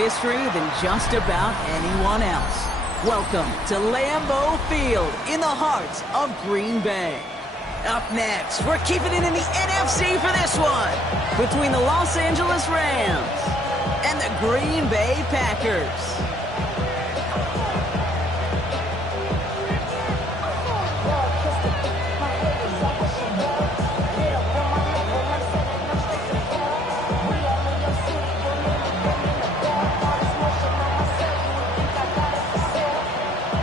history than just about anyone else. Welcome to Lambeau Field in the heart of Green Bay. Up next, we're keeping it in the NFC for this one, between the Los Angeles Rams and the Green Bay Packers.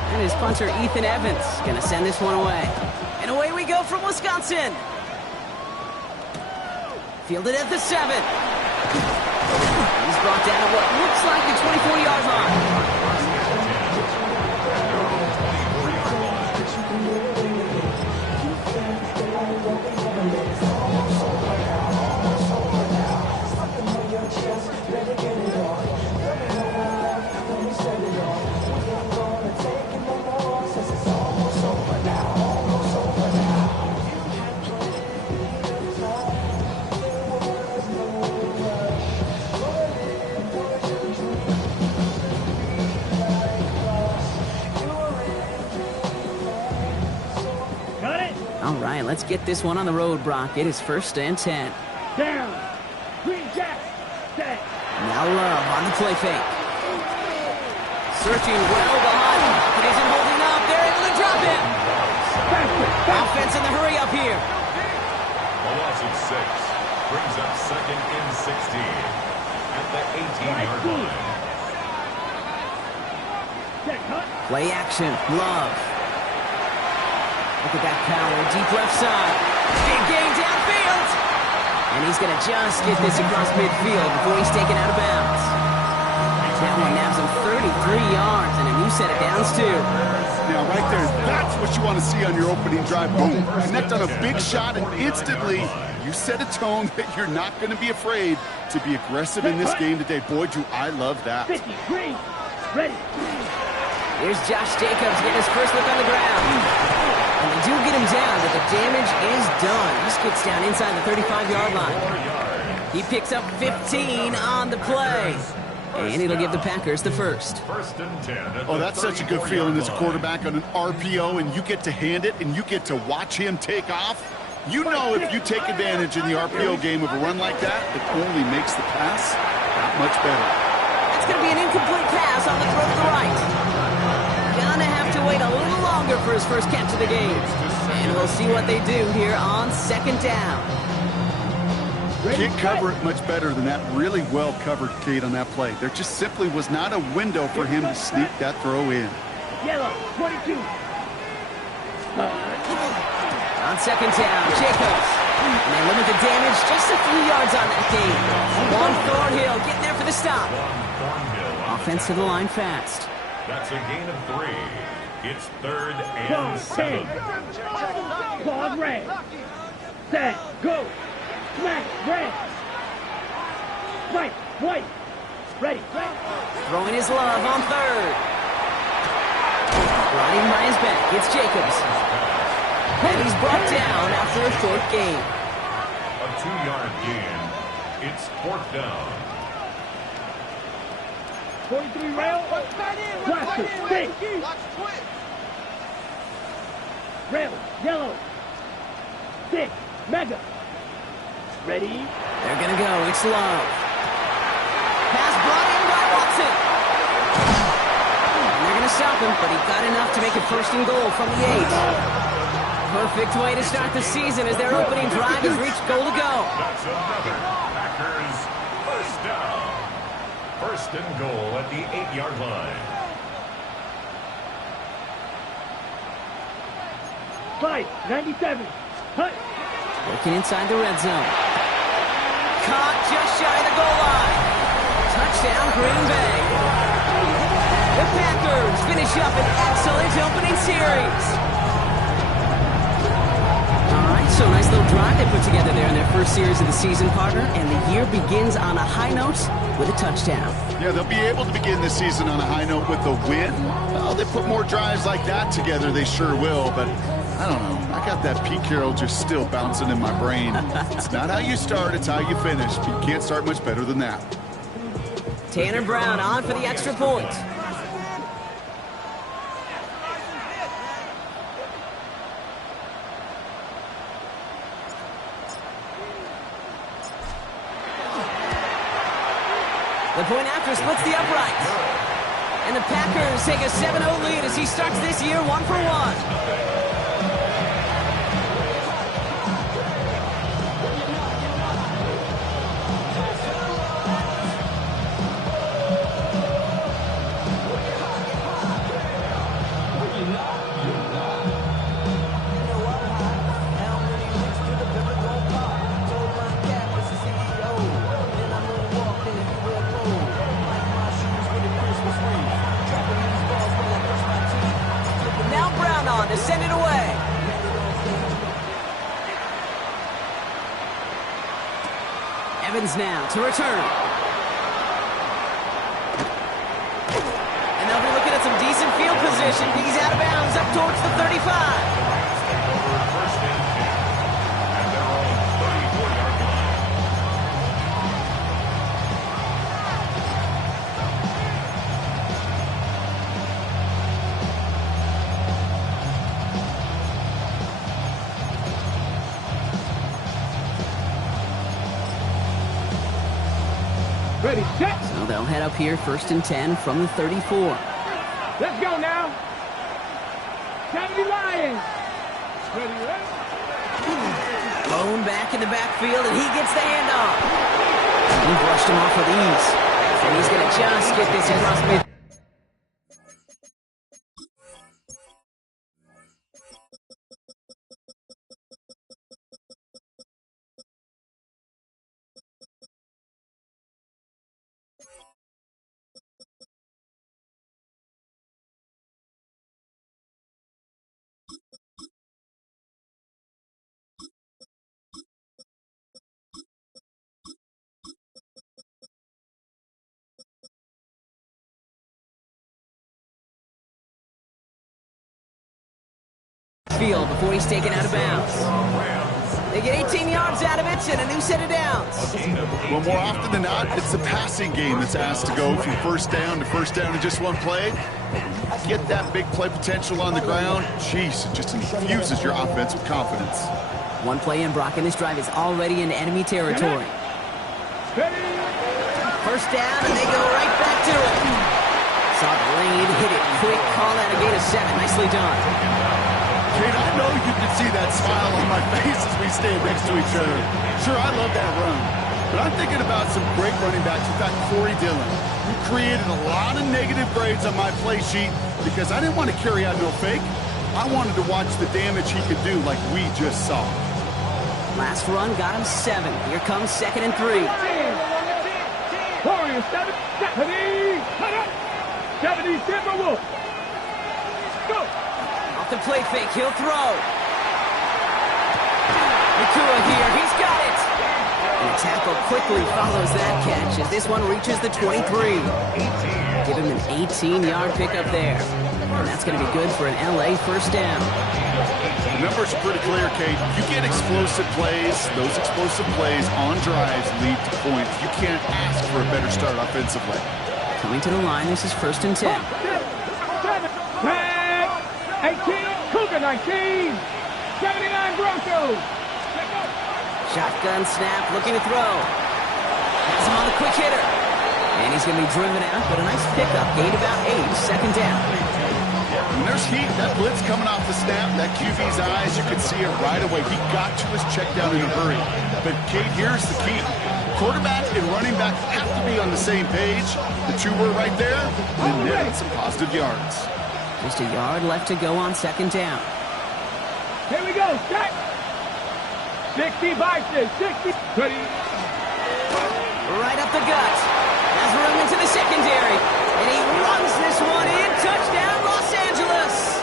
And his punter, Ethan Evans, gonna send this one away. And away we go from Wisconsin. Fielded at the 7. He's brought down at what looks like the 24-yard line. Let's get this one on the road, Brock. It is 1st and 10. Down. Green Jack. Set. Now Love on the play fake. Searching well behind him. It isn't holding up. They're able to drop him. Offense in the hurry up here. A loss of 6 brings up 2nd and 16 at the 18-yard line. Play action. Love. Look at that power, deep left side. Big gain downfield. And he's going to just get this across midfield before he's taken out of bounds. That one nabs him 33 yards and a new set of downs, too. Now, right there, that's what you want to see on your opening drive. Boom, connect on a big shot, and instantly you set a tone that you're not going to be afraid to be aggressive in this game today. Boy, do I love that. 50, green, ready. Here's Josh Jacobs getting his first look on the ground. And they do get him down, but the damage is done. He gets down inside the 35-yard line. He picks up 15 on the play. And it'll give the Packers the first. 1st and 10. Oh, that's such a good feeling as a quarterback on an RPO, and you get to hand it, and you get to watch him take off. You know if you take advantage in the RPO game of a run like that, it only makes the pass that much better. That's going to be an incomplete pass on the throw to the right. Gonna have to wait a little longer for his first catch of the game. And we'll see what they do here on 2nd down. Can't cover it much better than that really well covered Kate on that play. There just simply was not a window for him to sneak that throw in. Yellow, 22. On 2nd down, Jacobs. And they limit the damage just a few yards on that game. Juan Thornhill getting there for the stop. Offense to the line fast. That's a gain of 3. It's 3rd and 7. Pause, red. Set, go. Smack, red. Right, white. Ready. Throwing his love on 3rd. Brought in by his back. It's Jacobs. And he's brought down after a short gain. A 2-yard gain. It's 4th down. 43 rail. Blaster, stick. Rail, yellow. Stick, mega. Ready? They're going to go. It's Love. Pass brought in by Watson. And they're going to stop him, but he got enough to make it 1st and goal from the 8. Perfect way to start the season as their opening drive has reached goal to go. That's another Packers 1st down. 1st and goal at the 8-yard line. 5-97. Hut. Working inside the red zone. Caught just shy of the goal line. Touchdown, Green Bay. The Packers finish up an excellent opening series. All right, so nice little drive they put together there in their first series of the season, partner, and the year begins on a high note with a touchdown. Yeah, they'll be able to begin this season on a high note with a win. Well, they put more drives like that together, they sure will, but I don't know. I got that Pete Carroll just still bouncing in my brain. It's not how you start, it's how you finish. You can't start much better than that. Tanner Brown on for the extra point. The point after splits the upright. And the Packers take a 7-0 lead as he starts this year 1-for-1. To send it away. Evans now to return. And they'll be looking at some decent field position. He's out of bounds up towards the 35. Ready, set. So they'll head up here 1st and 10 from the 34. Let's go now. 70 Lions. Ready, ready. Bone back in the backfield, and he gets the handoff. He brushed him off with ease. And he's going to just get this across mid. Field before he's taken out of bounds. They get 18 yards out of it and a new set of downs. Well, more often than not, it's the passing game that's asked to go from first down in just one play. Get that big play potential on the ground. Jeez, it just infuses your offense with confidence. One play in, Brock, and this drive is already in enemy territory. First down, and they go right back to it. Saw the lead, hit it quick, call out a gain of 7. Nicely done. Kate, I know you can see that smile on my face as we stand next to each other. Sure, I love that run. But I'm thinking about some great running backs. We've got Corey Dillon, who created a lot of negative grades on my play sheet because I didn't want to carry out no fake. I wanted to watch the damage he could do like we just saw. Last run got him 7. Here comes 2nd and 3. Warriors 70, 70 Timberwolves. Go. Off the play fake, he'll throw. Nakua here, he's got it. And the tackle quickly follows that catch as this one reaches the 23. Give him an 18-yard pickup there. And that's going to be good for an LA first down. The numbers are pretty clear, Kate. You get explosive plays. Those explosive plays on drives lead to points. You can't ask for a better start offensively. Coming to the line, this is 1st and 10. 18, Cougar 19, 79 Broncos. Shotgun snap, looking to throw. Has him on the quick hitter. And he's going to be driven out, but a nice pickup. Gained about 8, 2nd down. When there's heat, that blitz coming off the snap, that QB's eyes, you can see it right away. He got to his check down in a hurry. But, Kate, here's the key. Quarterback and running back have to be on the same page. The two were right there, and netted some positive yards. Just a yard left to go on 2nd down. Here we go, set. 60 Bison, 60. Ready. Right up the gut. Has room into the secondary. And he runs this one in. Touchdown, Los Angeles.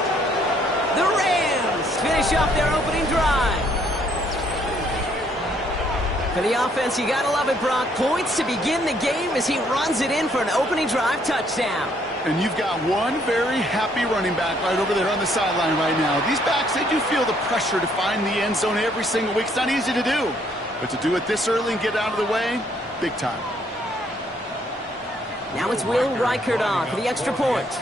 The Rams finish off their opening drive. For the offense, you gotta love it, Brock. Points to begin the game as he runs it in for an opening drive touchdown. And you've got one very happy running back right over there on the sideline right now. These backs, they do feel the pressure to find the end zone every single week. It's not easy to do. But to do it this early and get out of the way, big time. Now it's Will Reichert on for the extra point.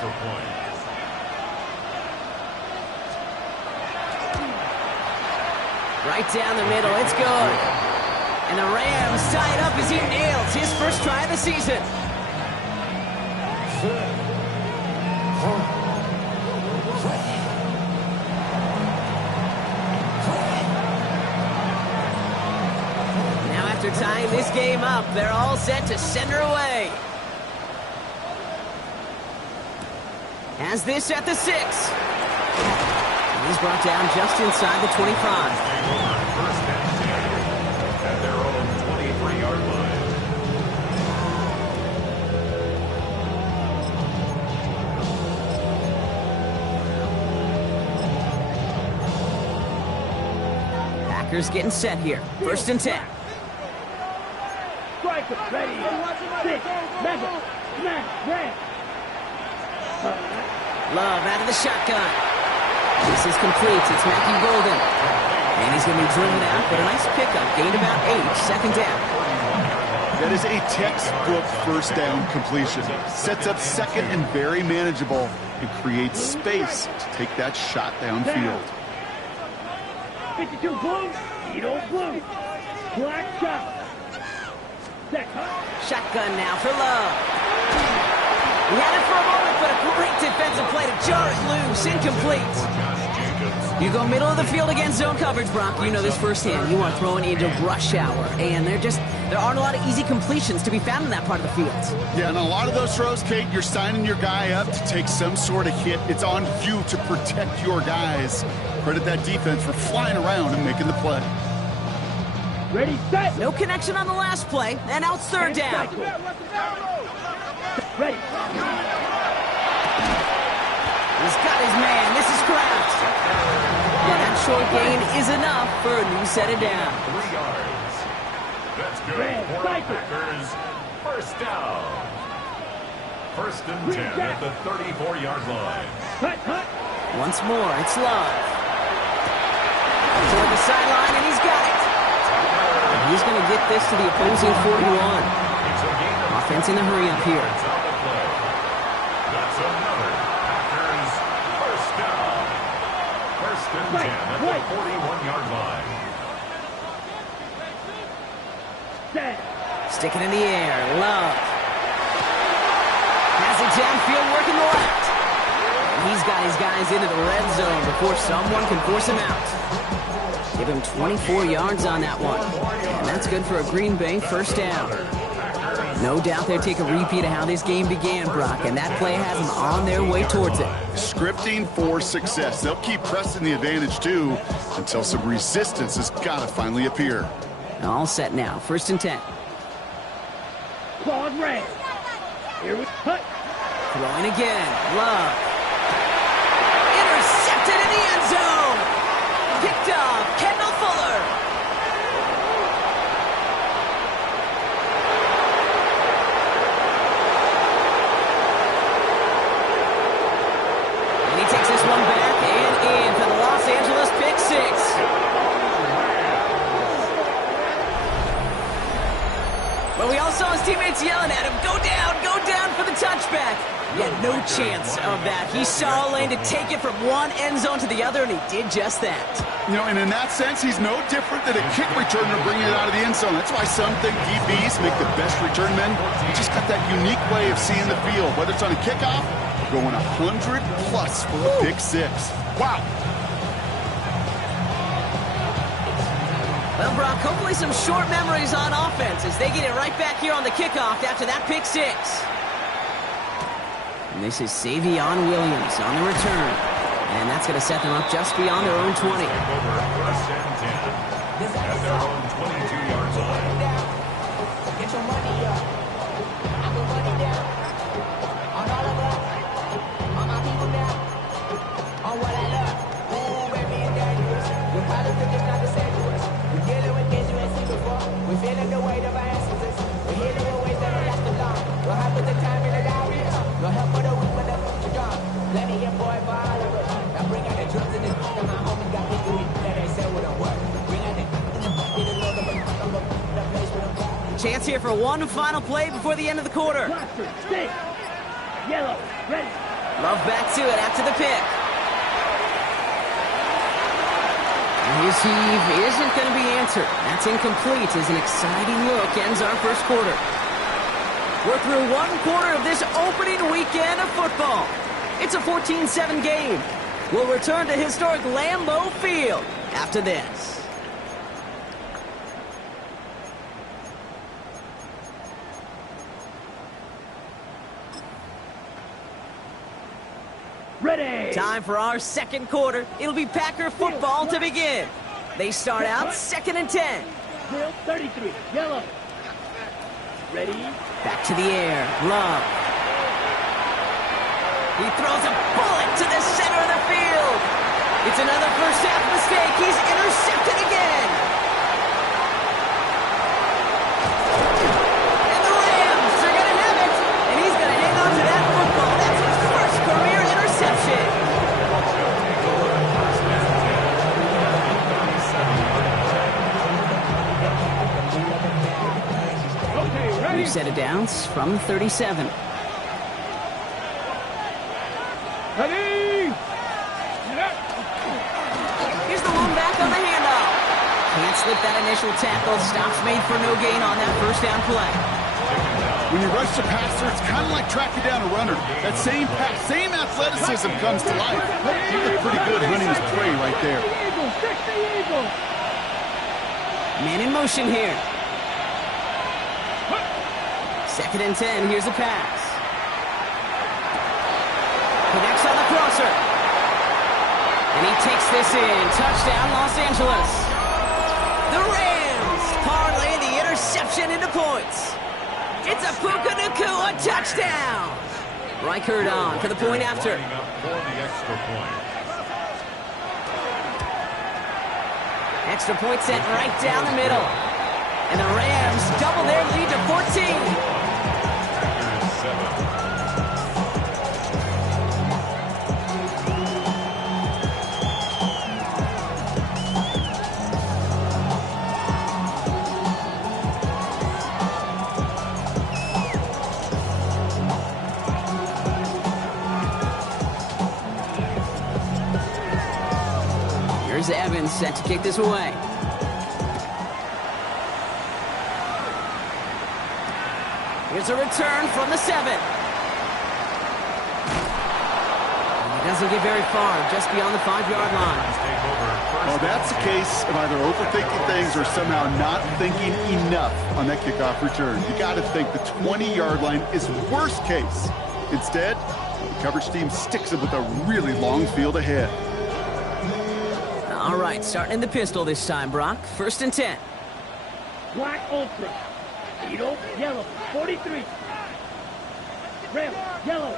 Right down the middle, it's good. And the Rams tie it up as he nails his first try of the season. Now after tying this game up, they're all set to send her away. Has this at the 6. He's brought down just inside the 25. First and 10 at their own 23-yard line. Packers getting set here. First and 10. Striker, ready, 6, mega, smash, red. Love out of the shotgun. This is complete. It's Matthew Golden. And he's going to be driven out, but a nice pickup. Gained about 8. Second down. That is a textbook first down completion. Sets up second and very manageable and creates space to take that shot downfield. 52 blue, Edo blue. Black shot. Set. Shotgun now for Love. He had it for a moment, but a great defensive play to jar it loose. Incomplete. You go middle of the field against zone coverage, Brock. You know this firsthand. You are throwing into rush hour, and there aren't a lot of easy completions to be found in that part of the field. Yeah, and a lot of those throws, Kate, you're signing your guy up to take some sort of hit. It's on you to protect your guys. Credit that defense for flying around and making the play. Ready, set. No connection on the last play, and now it's third down. Ready. He's got his man. This is Kraft. And that short gain is enough for a new set of downs. 3 yards. That's good for the Packers. First down. First and 10 at the 34-yard line. Once more, it's Love. Toward the sideline, and he's got it. And he's going to get this to the opposing 41. Offense in the hurry-up here. That's another Packers first down. First and 10 at the 41-yard line. Stick it in the air. Love. Has it downfield, working the left. And he's got his guys into the red zone before someone can force him out. Give him 24 yards on that one. And that's good for a Green Bay first down. No doubt they'll take a repeat of how this game began, Brock, and that play has them on their way towards it. Scripting for success. They'll keep pressing the advantage, too, until some resistance has got to finally appear. All set now. First and 10. Claude Ray. Here we cut. Throwing again. Love. Intercepted in the end zone. Picked off. Kendall Fuller. And he takes this one back and in for the Los Angeles pick 6. But we all saw his teammates yelling at him, go down for the touchback. Yet no chance of that. He saw a lane to take it from one end zone to the other, and he did just that. You know, and in that sense, he's no different than a kick returner bringing it out of the end zone. That's why some think DBs make the best return men. He just got that unique way of seeing the field, whether it's on a kickoff or going 100+ for a pick 6. Wow. Well, Brock, hopefully some short memories on offense as they get it right back here on the kickoff after that pick 6. And this is Savion Williams on the return. And that's going to set them up just beyond their own 20. First and 10 at their own 22-yard line. Get your money up. I put money down. On all of us. On my people now. On what I love. Ooh, baby, it's dangerous. Your politics is not the same to us. We're dealing with things you ain't seen before. We're feeling the weight of our ancestors. We're healing with ways that don't last too long. We'll have with the time in the diaries. No help for the weak, but the strong. Plenty of boy for all of us. Now bring out the drugs and the and my homies got people that they say what I'm worth. Bring out the place with them. Chance chance here for one final play before the end of the quarter. Cluster, stick. Yellow, ready. Love back to it after the pick. His heave isn't going to be answered. That's incomplete as an exciting look ends our first quarter. We're through one quarter of this opening weekend of football. It's a 14-7 game. We'll return to historic Lambeau Field after this. Ready. Time for our second quarter. It'll be Packer football to begin. They start out 2nd and 10. Drill 33. Yellow. Ready. Back to the air. Love. He throws a bullet to the center of the field. It's another first half mistake. He's intercepted again. And the Rams are going to have it. And he's going to hang on to that football. That's his first career interception. Okay, ready. New set of downs from 37. Ready. Here's the one back on the handoff. Can't slip that initial tackle. Stops made for no gain on that first down play. When you rush the passer, it's kind of like tracking down a runner. That same pass, same athleticism comes to life. He looked pretty good hunting his prey right there. Eagle, 60 Eagle. Man in motion here. 2nd and 10. Here's a pass. Connects on the crosser. And he takes this in. Touchdown, Los Angeles. The Rams parlay the interception into points. It's a Puka Nacua touchdown. Reichert on for the point after. Lining up for the extra point. Extra point sent right down the middle. And the Rams double their lead to 14. Packers 7. Here's Evans set to kick this away. Here's a return from the 7. And he doesn't get very far, just beyond the 5-yard line. Well, that's a case of either overthinking things or somehow not thinking enough on that kickoff return. You got to think the 20-yard line is worst case. Instead, the coverage team sticks it with a really long field ahead. All right, starting in the pistol this time, Brock. 1st and 10. Black Ultra. Eagle, yellow, 43. Ram, yellow.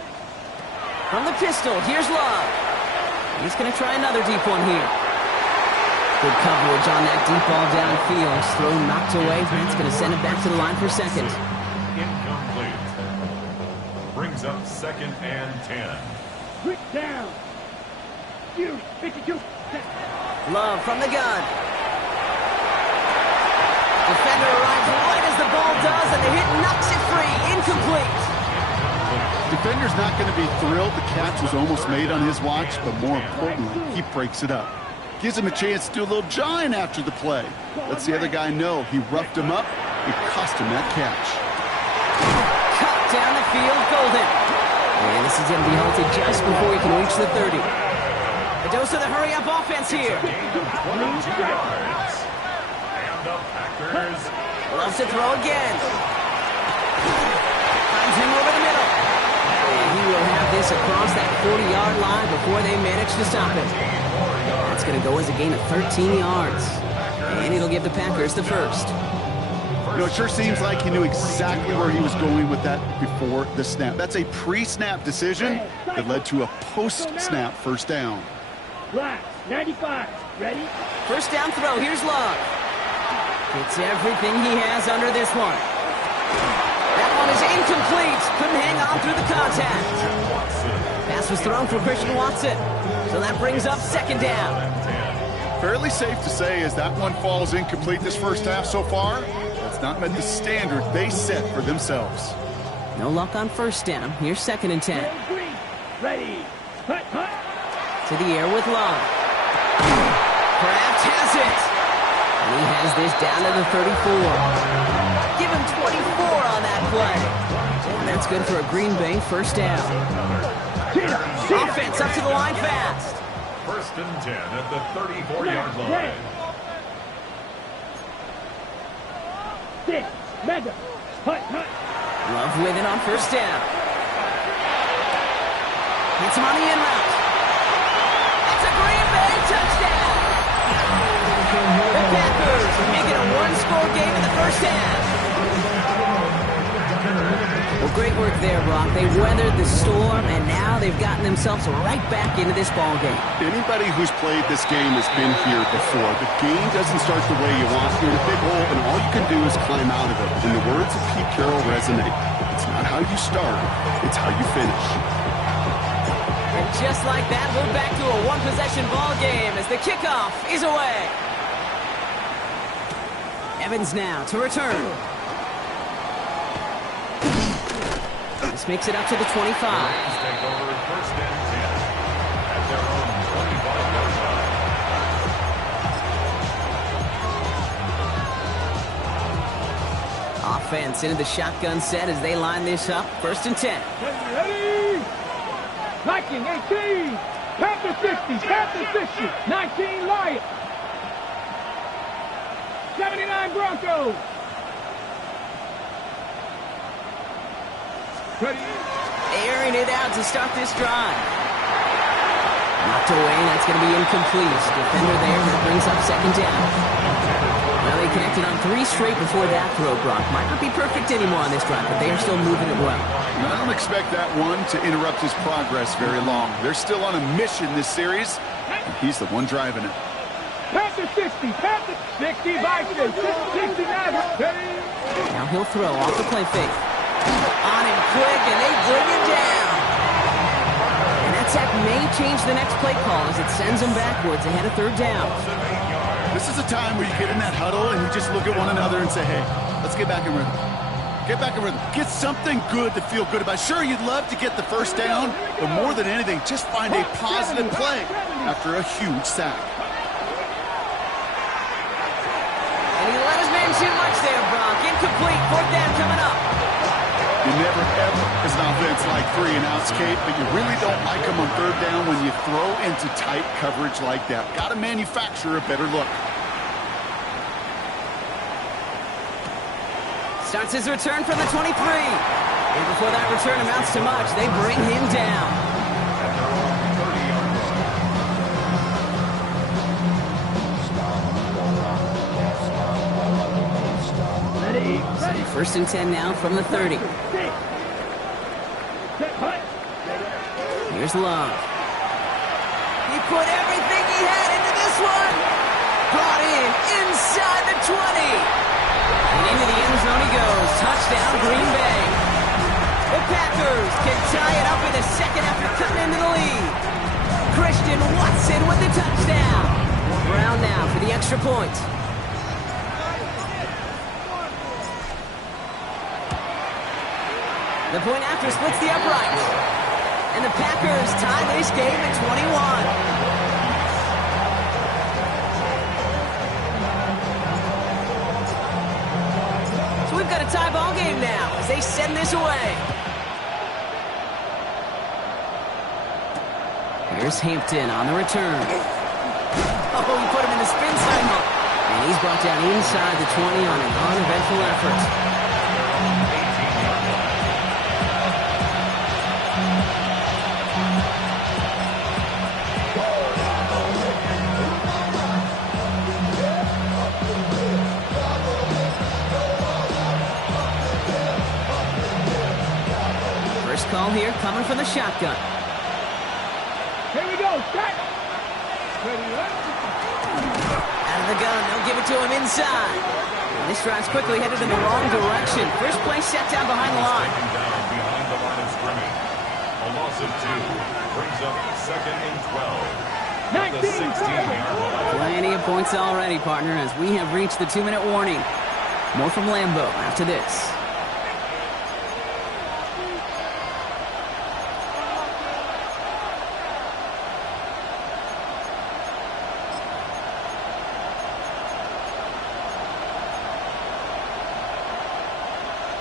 From the pistol, here's Love. He's going to try another deep one here. Good coverage on that deep ball downfield. Throw knocked away. That's going to send it back to the line for 2nd. Incomplete. Brings up 2nd and 10. Quick down. You, 52. Love from the gun. Defender arrives right as the ball does, and the hit knocks it free. Incomplete. Defender's not going to be thrilled the catch was almost made on his watch, but more importantly, he breaks it up. Gives him a chance to do a little jawing after the play. Lets the other guy know he roughed him up. It cost him that catch. Cut down the field, Golden. And this is going to be halted just before he can reach the 30. A dose of the hurry-up offense here. Gain of 22 yards. And the Packers. Loves to throw again. Finds him over the middle. And he will have this across that 40-yard line before they manage to stop him. That's going to go as a gain of 13 yards. And it'll give the Packers the first. You know, it sure seems like he knew exactly where he was going with that before the snap. That's a pre-snap decision that led to a post-snap first down. Black, 95. Ready? First down throw. Here's Love. Gets everything he has under this one. That one is incomplete. Couldn't hang on through the contact. Pass was thrown for Christian Watson. So that brings up 2nd down. Fairly safe to say as that one falls incomplete this first half so far, It's not met the standard they set for themselves. No luck on first down. Here's 2nd and 10. Ready. Hut, hut. To the air with Long. Kraft has it. And he has this down to the 34. Give him 24 on that play. And that's good for a Green Bay first down. Offense up to the line fast. 1st and 10 at the 34-yard line. Six. Mega. Hut, hut. Love with it on first down. Hits him on the in route. It's a Green Bay touchdown. The Packers make it a one-score game in the first half. Well, great work there, Brock. They weathered the storm, and now they've gotten themselves right back into this ball game. Anybody who's played this game has been here before. The game doesn't start the way you want. You're in a big hole, and all you can do is climb out of it. And the words of Pete Carroll resonate. It's not how you start, it's how you finish. And just like that, we're back to a one-possession ball game as the kickoff is away. Evans now to return. This makes it up to the 25. Take over 1st and 10 at their own 25-yard line. Offense into the shotgun set as they line this up. 1st and 10. Ready. Viking 18. Panther 60. Panther 60. 19 Lions. 79 Broncos. Ready. Airing it out to start this drive. Knocked away, that's going to be incomplete. Defender there, that brings up 2nd down. Well, they connected on 3 straight before that throw, Brock. Might not be perfect anymore on this drive, but they are still moving it well. I don't expect that one to interrupt his progress very long. They're still on a mission this series, and he's the one driving it. Panther 60. Panther 60. Vikings 69. Ready. Now he'll throw off the play fake. On him quick, and they bring him down. And that sack may change the next play call as it sends them backwards ahead of 3rd down. This is a time where you get in that huddle and you just look at one another and say, hey, let's get back in rhythm. Get back in rhythm. Get something good to feel good about. Sure, you'd love to get the first down, but more than anything, just find a positive play after a huge sack. And he let his man shoot much there, Brock. Incomplete. 4th down coming up. You never, ever, as an offense, like 3-and-outs, Kate, but you really don't like them on 3rd down when you throw into tight coverage like that. Got to manufacture a better look. Starts his return from the 23. And before that return amounts to much, they bring him down. Ready. Ready. 1st and 10 now from the 30. Here's Love. He put everything he had into this one. Brought in inside the 20. And into the end zone he goes. Touchdown, Green Bay. The Packers can tie it up in a second after cutting into the lead. Christian Watson with the touchdown. Brown now for the extra point. The point after splits the uprights. And the Packers tie this game at 21. So we've got a tie ball game now as they send this away. Here's Hampton on the return. Oh, he put him in the spin cycle. And he's brought down inside the 20 on an uneventful effort. First call here coming from the shotgun. Here we go. Set. Ready. Out of the gun, they'll give it to him inside. And this drive's quickly headed in the wrong direction. First play set down behind the line. Taken down behind the line of scrimmage. A loss of 2 brings up 2nd and 12. At the 16-yard line. Plenty of points already, partner, as we have reached the 2-minute warning. More from Lambeau after this.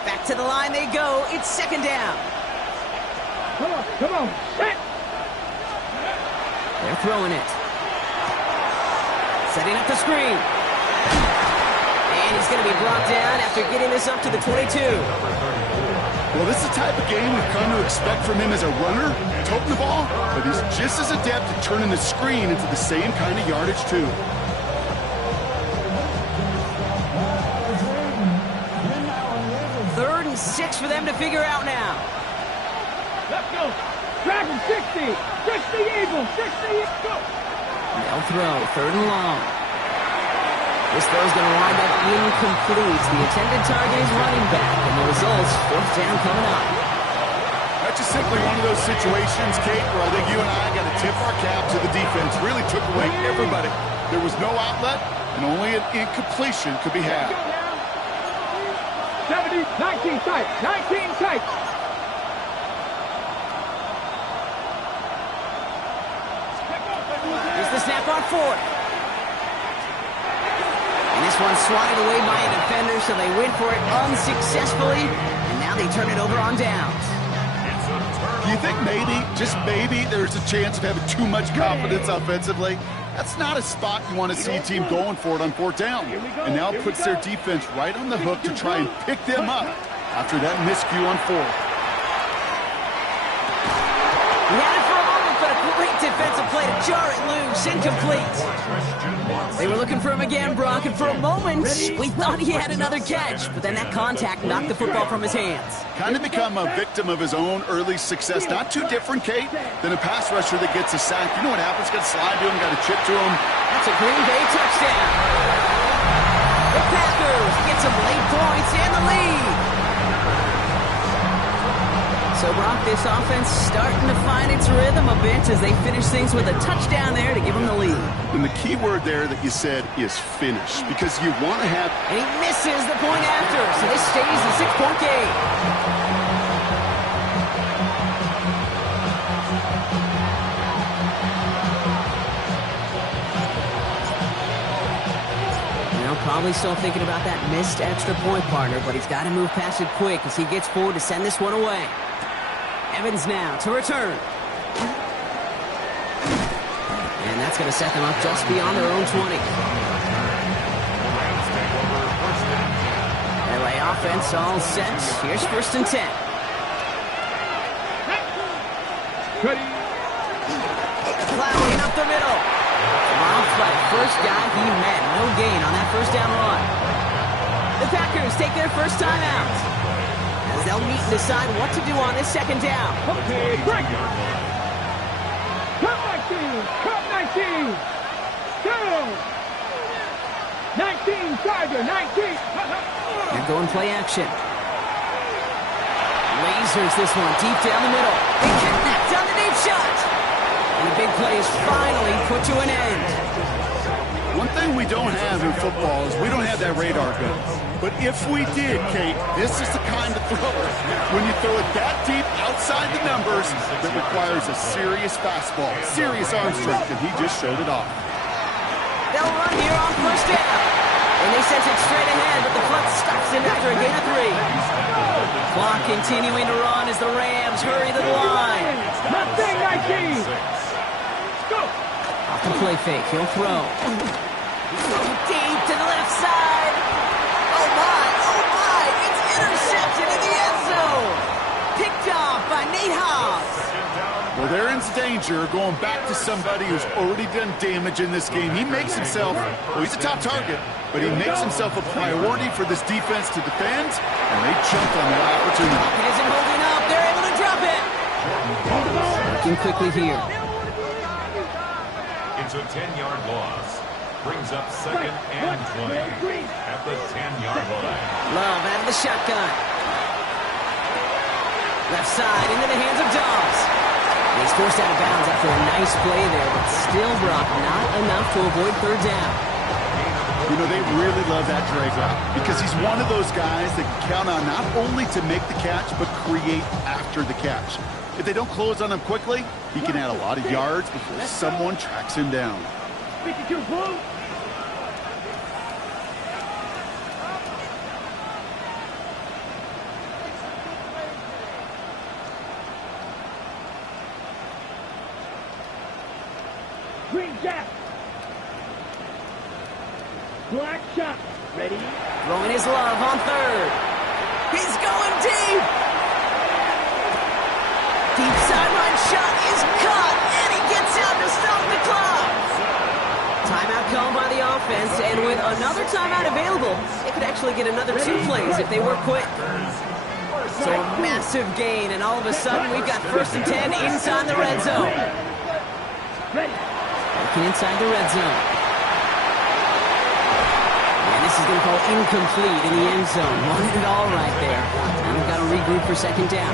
Back to the line they go. It's second down. Come on, set. They're throwing it. Setting up the screen. And he's going to be brought down after getting this up to the 22. Well, this is the type of game we've come to expect from him as a runner, toting the ball, but he's just as adept at turning the screen into the same kind of yardage, too. Third and 6 for them to figure out now. Let's go. Dragon 60. 60 Eagles. 60 Eagles. Go. They'll throw. Third and long. This throw's going to wind up incomplete. The intended target is running back, and the results, fourth down coming up. That's just simply one of those situations, Kate, where I think you and I got to tip our cap to the defense. Really took away everybody. There was no outlet, and only an incompletion could be had. 70, 19 tight. 19 tight. Here's the snap on fourth. And this one's swatted away by a defender, so they went for it unsuccessfully, and now they turn it over on downs. Do you think maybe, just maybe, there's a chance of having too much confidence offensively? That's not a spot you want to see a team going for it on fourth down. And now it puts their defense right on the hook to try and pick them up after that miscue on fourth. He had it for a moment, but a great defensive play to jar it loose. Incomplete. They were looking for him again, Brock, and for a moment, we thought he had another catch. But then that contact knocked the football from his hands. Kind of become a victim of his own early success. Not too different, Kate, than a pass rusher that gets a sack. You know what happens? Got to slide to him, got to chip to him. That's a Green Bay touchdown. The Packers get some late points and the lead. So, Brock, this offense starting to find its rhythm a bit as they finish things with a touchdown there to give them the lead. And the key word there that you said is finish, because you want to have... And he misses the point after, so this stays a 6-point game. Probably still thinking about that missed extra point, partner, but he's got to move past it quick as he gets forward to send this one away. Evans now to return. And that's going to set them up just beyond their own 20. LA offense all set. Here's first and 10. Plowing up the middle. Off by the first guy he met. No gain on that first down run. The Packers take their first time out as they'll meet and decide what to do on this second down. Okay, break. Come 19. Come 19. Go. 19, Tiger, 19. They're going play action. Lasers this one deep down the middle. They connect on the deep shot. And the big play is finally put to an end. One thing we don't have in football is we don't have that radar gun. But if we did, Kate, this is the kind of throw when you throw it that deep outside the numbers that requires a serious fastball, serious arm strength, and he just showed it off. They'll run here on first down. And they sent it straight ahead, but the clock stops him after a gain of 3. Clock continuing to run as the Rams hurry to the line. Mustang 19. Go. Off the play fake, he'll throw. Deep to the left side. Oh my, it's intercepted in the end zone. Picked off by Nate Hobbs. Well, they're in danger going back to somebody who's already done damage in this game. He makes himself, well, he's a top target, but he makes himself a priority for this defense to defend, and they jumped on that opportunity. It isn't holding up. They're able to drop it. Working quickly here. It's a 10-yard loss. Brings up second and 20 at the 10-yard line. Love out of the shotgun. Left side into the hands of Dobbs. He's forced out of bounds after a nice play there, but still, Brock, not enough to avoid third down. You know, they really love that drag route because he's one of those guys that can count on not only to make the catch, but create after the catch. If they don't close on him quickly, he can add a lot of yards before someone tracks him down. 52, Bull. Green jack. Black shot. Ready? Throwing his love on third. He's going deep. Deep sideline shot is caught, and he gets out to stop the clock. Timeout called by the offense, and with another timeout available, they could actually get another 2 plays if they were quick. So a massive gain, and all of a sudden we've got 1st and 10 inside the red zone. Ready. Looking inside the red zone. And this is going to call incomplete in the end zone. Wanted it all right there. And we've got to regroup for 2nd down.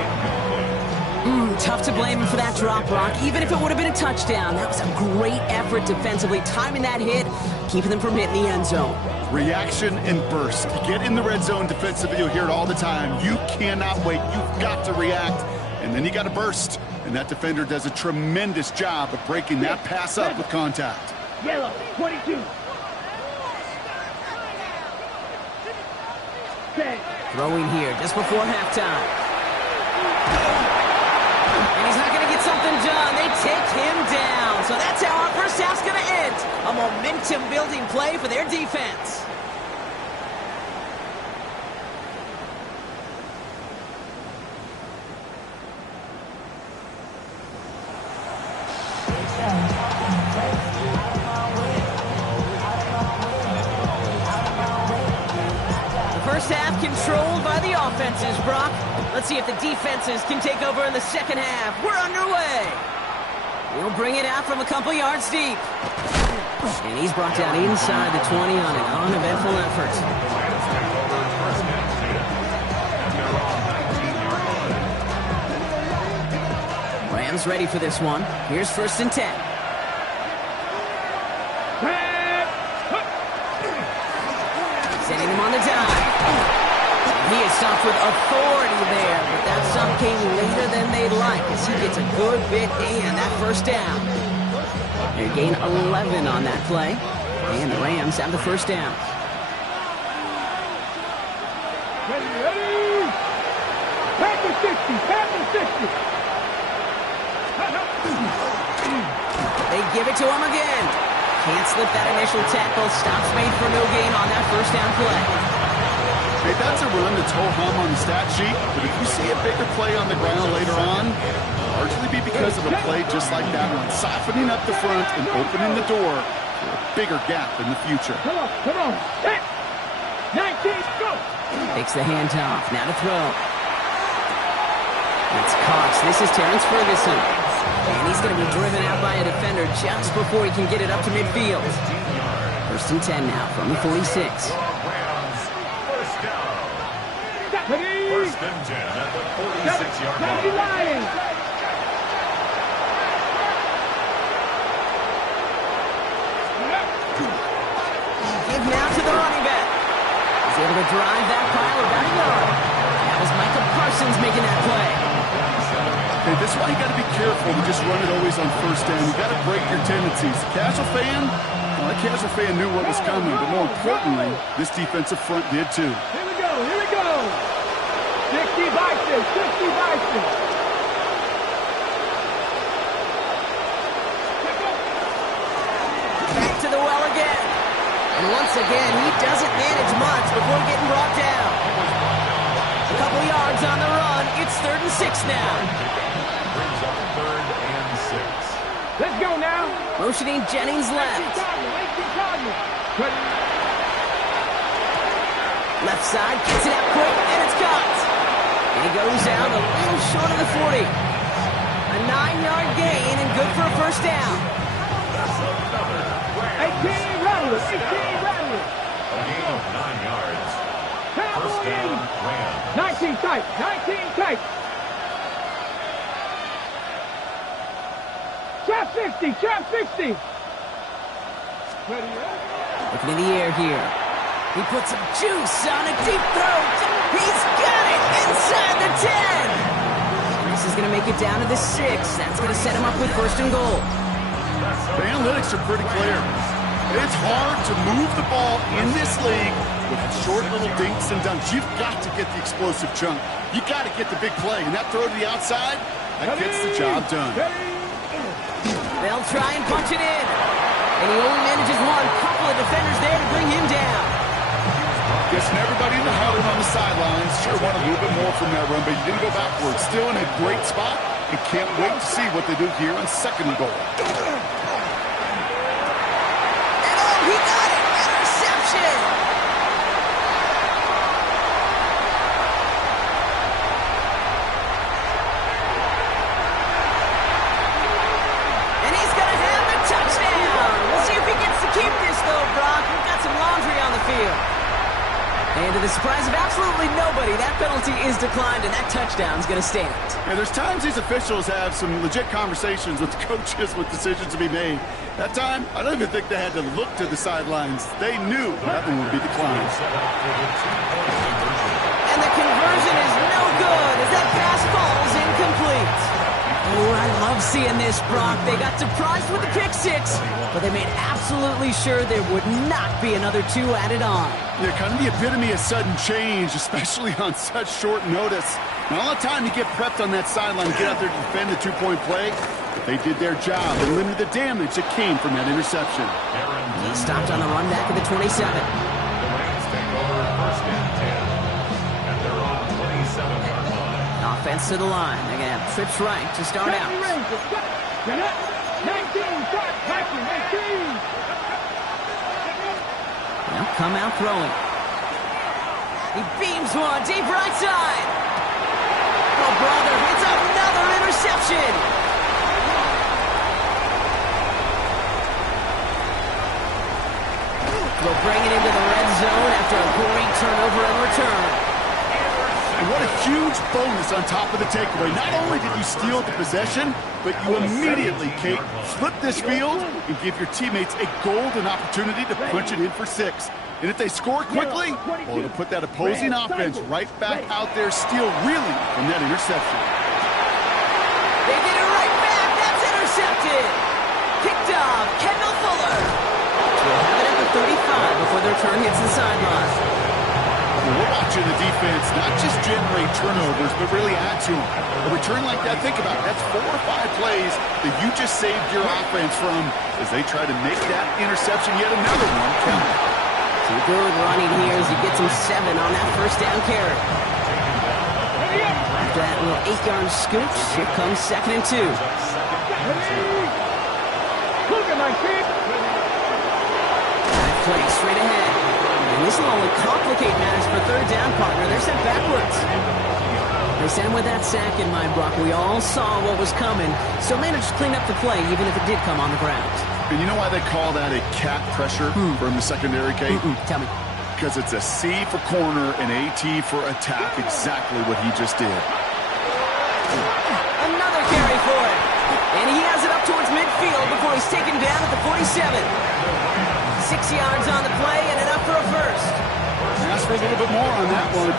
Tough to blame him for that drop, Brock. Even if it would have been a touchdown, that was a great effort defensively, timing that hit, keeping them from hitting the end zone. Reaction and burst. You get in the red zone defensively, you'll hear it all the time. You cannot wait. You've got to react, and then you got to burst. And that defender does a tremendous job of breaking that pass up with contact. Yellow, 22. Throwing here just before halftime. And he's not going to get something done. They take him down. So that's how our first half's going to end. A momentum-building play for their defense. First half controlled by the offenses, Brock. Let's see if the defenses can take over in the 2nd half. We're underway. We'll bring it out from a couple yards deep. And he's brought down inside the 20 on an uneventful effort. Rams ready for this one. Here's 1st and 10. Sending him on the dive. He is stopped with authority there, but that stop came later than they'd like as he gets a good bit and that 1st down. They gain 11 on that play, and the Rams have the 1st down. Ready. Pack the 60, pack the 60. They give it to him again. Can't slip that initial tackle. Stops made for no gain on that 1st down play. Hey, that's a run that's ho-hum on the stat sheet, but if you see a bigger play on the ground later on, it'll largely be because of a play just like that one, softening up the front and opening the door for a bigger gap in the future. Come on. 19, go. Takes the handoff. Now to throw. It's Cox. This is Terrence Ferguson. And he's going to be driven out by a defender just before he can get it up to midfield. 1st and 10 now from the 46. Rams, 1st down. 1st and 10 at the 46-yard line. Give now to the running back. He's able to drive that pile about a yard. That was Michael Parsons making that play. Hey, this is why you got to be careful to just run it always on 1st down. You got to break your tendencies. Casual fan, well, that casual fan knew what was coming, but more importantly, this defensive front did too. Here we go. 60 Bison. Back to the well again. And once again, he doesn't manage much before getting brought down. A couple yards on the run. It's 3rd and 6 now. Brings up 3rd and 6. Let's go now. Motioning Jennings left. Left side, gets it out quick, and it's caught. And he goes out a little short of the 40. A 9-yard gain and good for a 1st down. 18 Rattler. A gain of 9 yards. 1st down, Rams. 19 tight. Trap 60. Ready, Looking in the air here. He puts some juice on a deep throw. He's got it inside the 10. This is going to make it down to the 6. That's going to set him up with first and goal. The analytics are pretty clear. It's hard to move the ball in this league with short little dinks and dunks. You've got to get the explosive chunk. You got to get the big play. And that throw to the outside, that gets the job done. They'll try and punch it in. And he only manages one. Couple of defenders there to bring him down. Guessing everybody in the huddle on the sidelines sure want a little bit more from that run, but he didn't go backwards. Still in a great spot, and can't wait to see what they do here on second and goal. And oh, he got it! Interception! And he's going to have the touchdown! We'll see if he gets to keep this, though, Brock. We've got some laundry on the field. And to the surprise of absolutely nobody, that penalty is declined, and that touchdown's going to stand. Yeah, there's times these officials have some legit conversations with coaches with decisions to be made. That time, I don't even think they had to look to the sidelines. They knew that one would be declined. And the conversion is no good as that pass falls incomplete. Oh, I love seeing this, Brock. They got surprised with the pick 6, but they made absolutely sure there would not be another 2 added on. Yeah, kind of the epitome of sudden change, especially on such short notice. Not all the time to get prepped on that sideline, get out there to defend the 2-point play, but they did their job and limited the damage that came from that interception. He stopped on the run back at the 27. The Rams take over first and 10. And they're on 27-yard line. Offense to the line. They're going to have trips right to start out. 19, start packing, 19. Now come out throwing. He beams one deep right side. Oh, brother, it's another interception. They'll bring it into the red zone after a great turnover and return. And what a huge bonus on top of the takeaway. Not only did you steal the possession, but you immediately, Kate, flip this field and give your teammates a golden opportunity to punch it in for 6. And if they score quickly, well, it'll put that opposing offense right back out there, steal reeling from that interception. They get it right back. That's intercepted. Picked off. Kendall Fuller. We'll have it at the 35 before the return hits the sideline. We're watching the defense not just generate turnovers, but really add to them. A return like that, think about it, that's 4 or 5 plays that you just saved your offense from as they try to make that interception yet another one count. So good running here as he gets him 7 on that first down carry. After that little 8-yard scooch, here comes second and 2. Look at my kid. That play straight ahead. And this will only complicate matters for third down, partner. They're sent backwards. They sent him with that sack in mind, Brock. We all saw what was coming, so managed to clean up the play, even if it did come on the ground. And you know why they call that a cat pressure from the secondary, Kate? Tell me. Because it's a C for corner and a T for attack, exactly what he just did. Another carry for it. And he has it up towards midfield before he's taken down at the 47. 6 yards on the play and enough for a first. Ask for a little bit more on that one.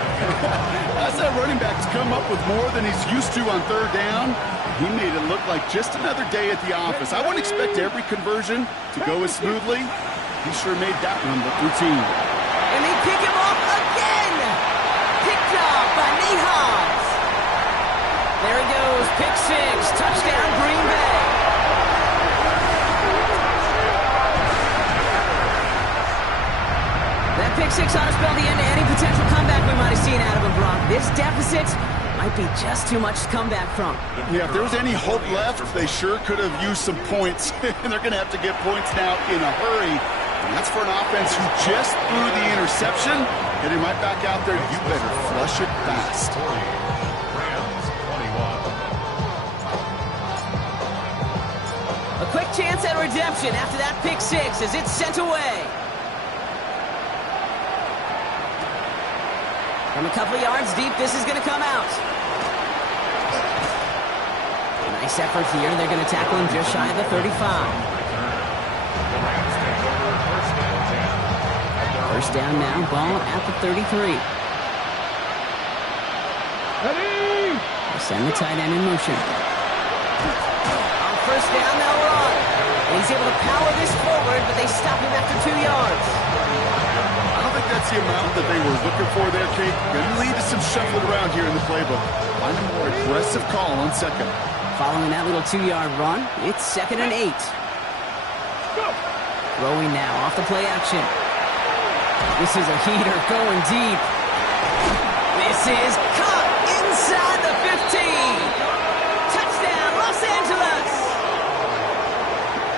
As that running back's come up with more than he's used to on third down, he made it look like just another day at the office. I wouldn't expect every conversion to go as smoothly. He sure made that one look routine. And they pick him off again. Picked off by Nate Hobbs. There he goes. Pick 6. Touchdown, Green Bay. That pick 6 ought to spell the end to any potential comeback we might have seen out of him, Brock. This deficit might be just too much to come back from. Yeah, if there was any hope left, they sure could have used some points. And they're going to have to get points now in a hurry. And that's for an offense who just threw the interception. Heading right back out there, you better flush it fast. Rams 21. A quick chance at redemption after that pick 6 as it's sent away. From a couple of yards deep, this is going to come out. Nice effort here. They're going to tackle him just shy of the 35. The Rams take over first and 10. First down now, ball at the 33. Ready? They send the tight end in motion. On first down, they'll run. And he's able to power this forward, but they stop him after 2 yards. I don't think that's the amount that they were looking for there, Kate. Going to lead to some shuffling around here in the playbook. Find a more aggressive call on second. Following that little 2-yard run, it's 2nd and 8. Throwing now off the play action. This is a heater going deep. This is caught inside the 15. Touchdown, Los Angeles.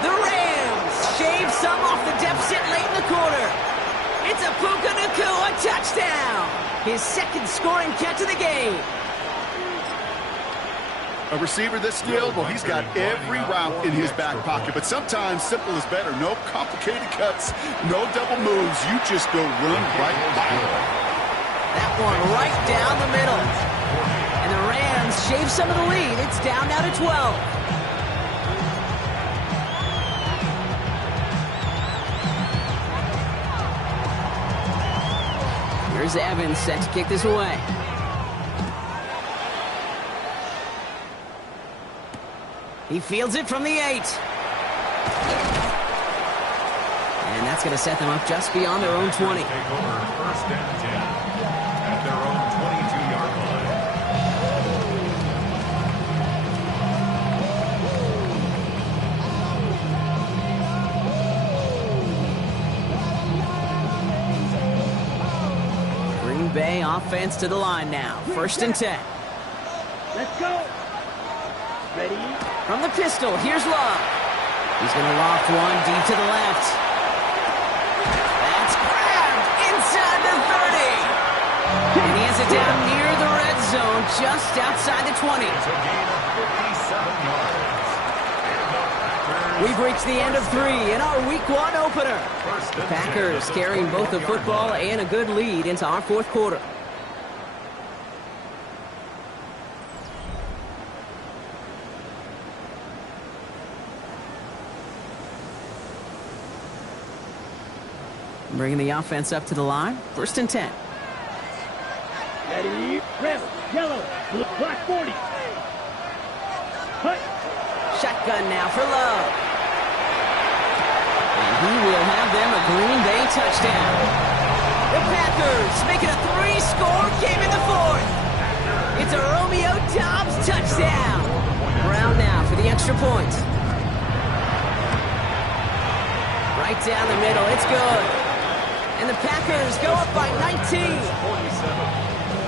The Rams shave some off the deficit late in the quarter. It's a Puka Nacua touchdown. His second scoring catch of the game. A receiver this skilled, well, he's got every route in his back pocket. But sometimes simple is better. No complicated cuts, no double moves. You just go run right by him. That one right down the middle. And the Rams shave some of the lead. It's down now to 12. Here's Evans set to kick this away. He fields it from the 8. And that's going to set them up just beyond their own 20. Take over first and 10 at their own 22-yard line. Green Bay offense to the line now. First and 10. Let's go. Ready? From the pistol, here's Love. He's going to loft one deep to the left. That's grabbed inside the 30. And he has it down near the red zone, just outside the 20. It's a gain of 57 yards. And the Packers. We've reached the end of 3 in our Week 1 opener. The Packers carrying both the football and a good lead into our fourth quarter. Bringing the offense up to the line. First and 10. Ready? Red, yellow, blue, black 40. Hut. Shotgun now for Love. And he will have them a Green Bay touchdown. The Packers make it a 3-score game in the fourth. It's a Romeo Doubs touchdown. Brown now for the extra point. Right down the middle. It's good. And the Packers go up by 19. 47.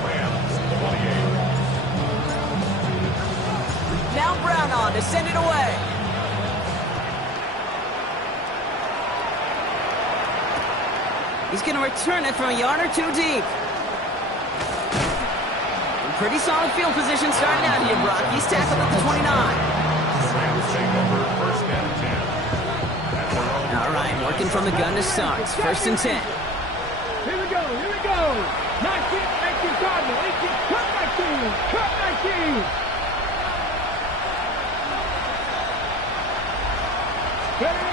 Rams 28. Now Brown on to send it away. He's going to return it from a yard or 2 deep. In pretty solid field position starting out here, Brock. He's tackled at the 29. Rams take over first and 10. All right, working from the gun to start. First and 10. Here we go, here we go. 19, 18 Cardinal, 18, cut 19, cut 19. Ready?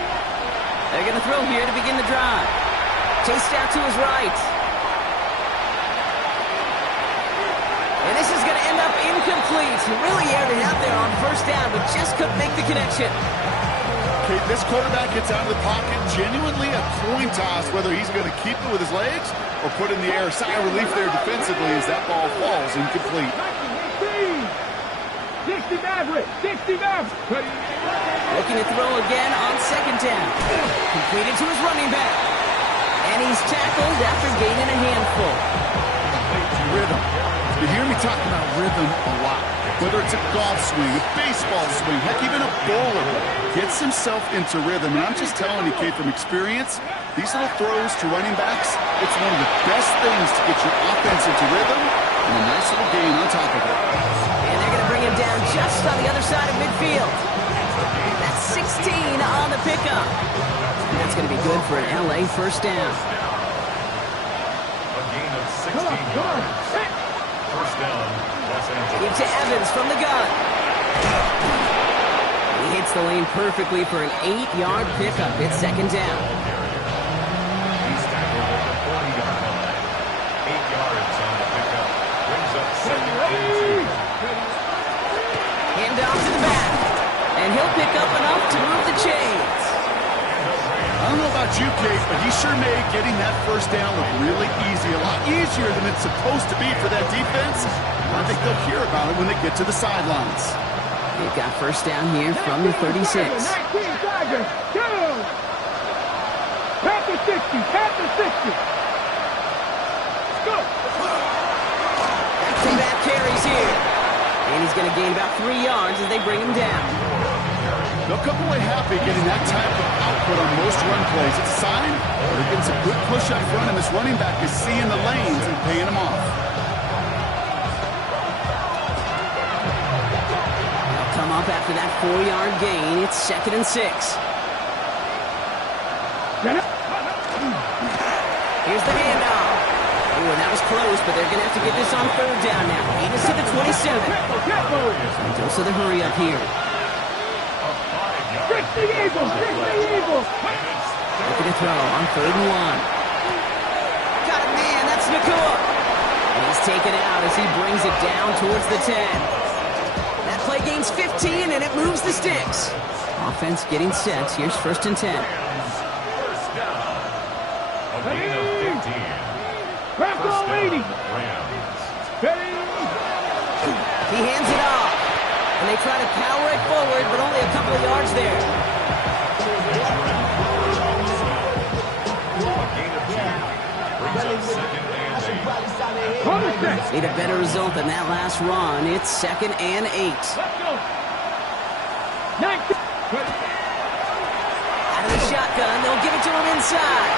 They're going to throw here to begin the drive. Chased out to his right. And this is going to end up incomplete. He really aired it out there on first down, but just couldn't make the connection. Okay, this quarterback gets out of the pocket, genuinely a coin toss whether he's going to keep it with his legs or put in the air. A sigh of relief there defensively as that ball falls incomplete. 60 Maverick, 60 Maverick. Looking to throw again on second down. Completed to his running back. And he's tackled after gaining a handful. Rhythm. You hear me talk about rhythm a lot. Whether it's a golf swing, a baseball swing, heck, even a bowler gets himself into rhythm. And I'm just telling you, Kate, from experience, these little throws to running backs, it's one of the best things to get your offense into rhythm and a nice little gain on top of it. And they're going to bring him down just on the other side of midfield. That's 16 on the pickup. And that's going to be good for an LA first down. A gain of 16 yards. First down, Los Angeles. Give to Evans from the gun. He hits the lane perfectly for an 8-yard pickup. It's second down. He's tackled at the you, Kate, but he sure made getting that first down look really easy. A lot easier than it's supposed to be for that defense. I think they'll hear about it when they get to the sidelines. They've got first down here from the 36. 19 Tigers, 2. Panther 60, Panther 60. Go. Back-to-back carries here. And he's going to gain about 3 yards as they bring him down. They'll come away happy getting that type of output on most run plays. It's a sign they're getting some good push up front, and this running back is seeing the lanes and paying them off. They'll come up after that 4-yard gain. It's 2nd and 6. Here's the handoff. Oh, that was close, but they're going to have to get this on 3rd down now. Gain is to the 27. And dose of the hurry up here. The Eagles, the Eagles. Looking to throw on 3rd and 1. Got it, man. That's Nakua. And he's taken out as he brings it down towards the 10. That play gains 15, and it moves the sticks. Offense getting set. Here's 1st and 10. First down. A gain of 15. Crack all 80. He hands it off. And they try to power it forward, but only a couple of yards there. Need a better result than that last run. It's 2nd and 8. Out of the shotgun, they'll give it to him inside.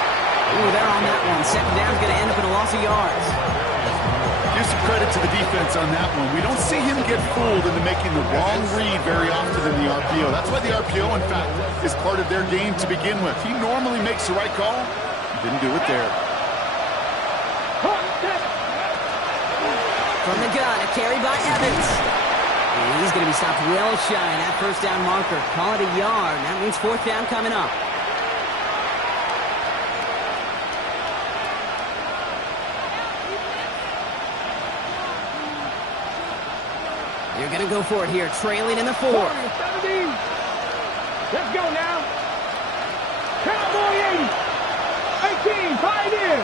Ooh, they're on that one. 2nd down's going to end up in a loss of yards. Give some credit to the defense on that one. We don't see him get fooled into making the wrong read very often in the RPO. That's why the RPO, in fact, is part of their game to begin with. He normally makes the right call. He didn't do it there. From the gun, a carry by Evans. And he's going to be stopped well shy of that 1st down marker. Call it a yard. That means 4th down coming up. They're going to go for it here, trailing in the 4. 17. Let's go now. Cowboy 80. 18, Pioneer.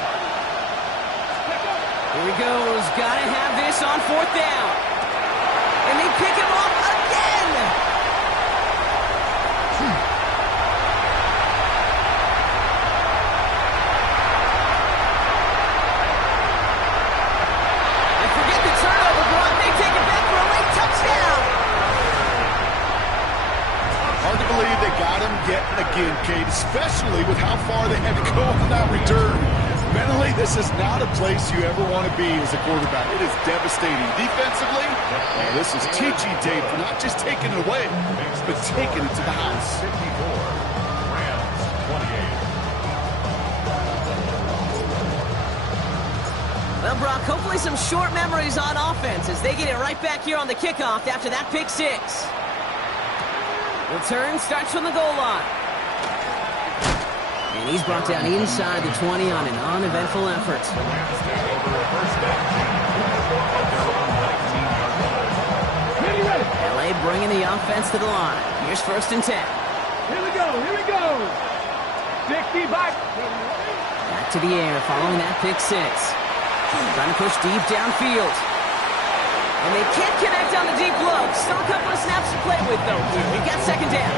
Here he goes. Got to have this on 4th down. And they pick him off again. And forget the turnover, Brock. They take it back for a late touchdown. Hard to believe they got him yet again, Kate, especially with how far they had to go on that return. Mentally, this is not a place you ever want to be as a quarterback. It is devastating. Defensively, well, this is teaching Dave for not just taking it away, but taking it to the house. 54. Rams 28. Well, Brock, hopefully some short memories on offense as they get it right back here on the kickoff after that pick 6. Return starts from the goal line. And he's brought down inside the 20 on an uneventful effort. LA bringing the offense to the line. Here's 1st and 10. Here we go, here we go. 60 back. Back to the air following that pick 6. Trying to push deep downfield. And they can't connect on the deep look. Still a couple of snaps to play with, though. We've got 2nd down.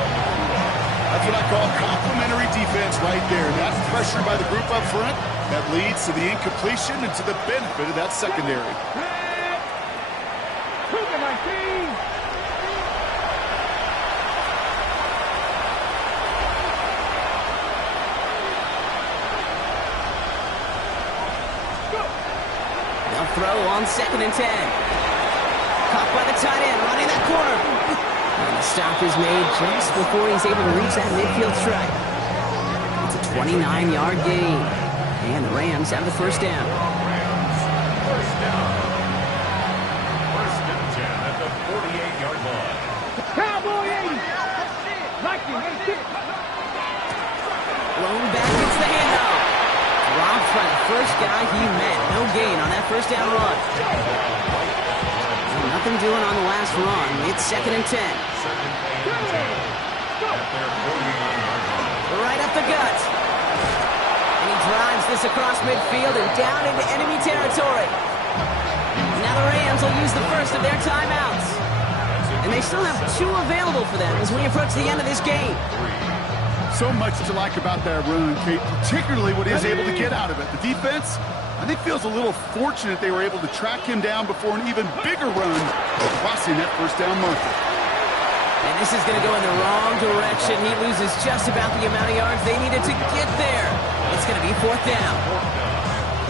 That's what I call complimentary defense right there. That pressure by the group up front, that leads to the incompletion and to the benefit of that secondary. They'll throw on 2nd and 10. Caught by the tight end, running that corner. And the stop is made just before he's able to reach that midfield strike. It's a 29-yard gain. And the Rams have the 1st down. First down. 1st and 10 at the 48-yard line. Cowboy 80. Nike 86. Blown back, it's the handoff. Dropped by the first guy he met. No gain on that 1st down run. Nothing doing on the last run. It's 2nd and 10. Second and 10 at their 49-yard line. Right up the gut. drives this across midfield and down into enemy territory. Now the Rams will use the first of their timeouts. And they still have 2 available for them as we approach the end of this game. So much to like about that run, Kate, particularly what he is able to get out of it. The defense, I think, feels a little fortunate they were able to track him down before an even bigger run of crossing that first down marker. And this is going to go in the wrong direction. He loses just about the amount of yards they needed to get there. It's going to be 4th down.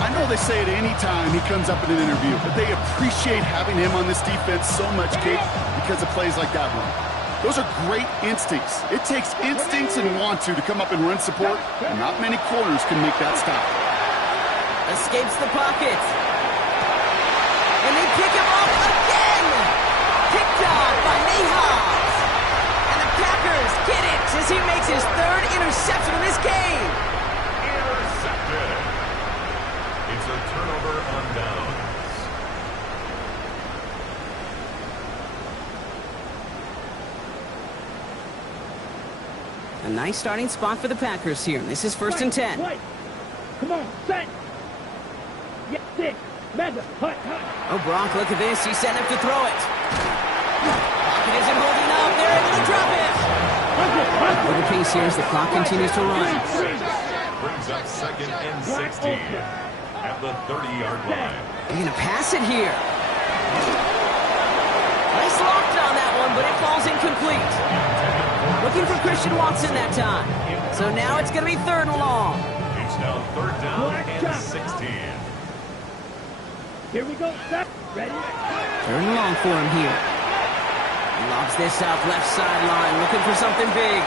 I know they say it any time he comes up in an interview, but they appreciate having him on this defense so much, Kate, because of plays like that one. Those are great instincts. It takes instincts and want to come up and run support, and not many corners can make that stop. Escapes the pocket. And they pick him off again. Picked off by Nahas. And the Packers get it as he makes his 3rd interception of this game. Intercepted. It's a turnover on downs. A nice starting spot for the Packers here. This is 1st and 10. Come on, set. Yeah, 6. Mega, hut. Oh, Brock, look at this. He's setting up to throw it. Pocket isn't holding up. They're able to drop it. With the pace here as the clock continues to run. Brings up 2nd and 16 at the 30-yard line. They're going to pass it here. Nice locked on that one, but it falls incomplete. Looking for Christian Watson that time. So now it's going to be 3rd and long. It's now 3rd down and 16. Here we go, set. Ready? 3rd and long for him here. He lobs this up left sideline, looking for something big.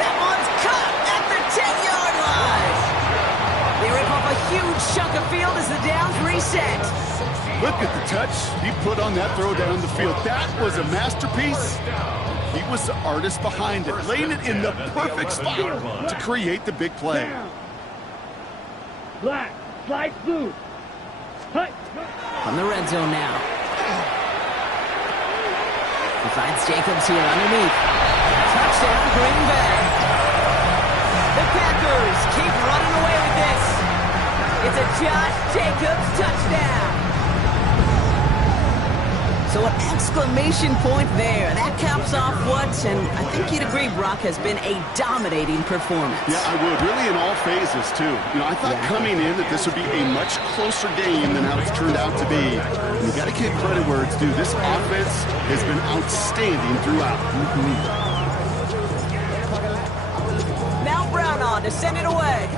That one's cut at the 10-yard line. They rip off a huge chunk of field as the downs reset. Look at the touch he put on that throw down the field. That was a masterpiece. He was the artist behind it, laying it in the perfect spot to create the big play. Black, slide through. Hut. On the red zone now. He finds Jacobs here underneath. Touchdown, Green Bay. The Packers keep running away with this. It's a Josh Jacobs touchdown. So an exclamation point there. That caps off what, and I think you'd agree, Brock, has been a dominating performance. Yeah, I would. Really in all phases, too. You know, I thought coming in that this would be a much closer game than how it's turned out to be. And you got to give credit where it's due. This offense has been outstanding throughout. Now Brown on to send it away.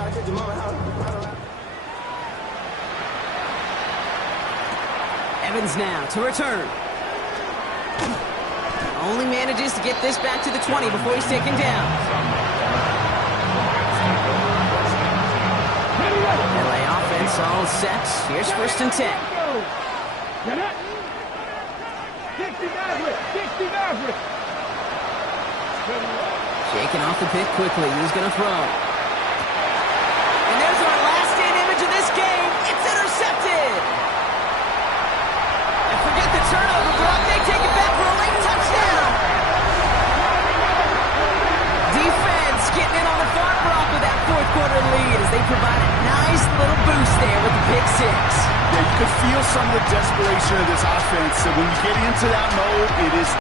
Evans now to return. Only manages to get this back to the 20 before he's taken down. LA offense all set. Here's 1st and 10. Shaking off the pick quickly. He's going to throw. And there's our last-in image of this game. It's intercepted. And forget the turnover, Brock. They take it back for a late touchdown. Defense getting in on the farm, Brock, with that 4th quarter lead as they provide a nice little boost there with the pick 6. Yeah, you could feel some of the desperation of this offense. And when you get into that mode, it is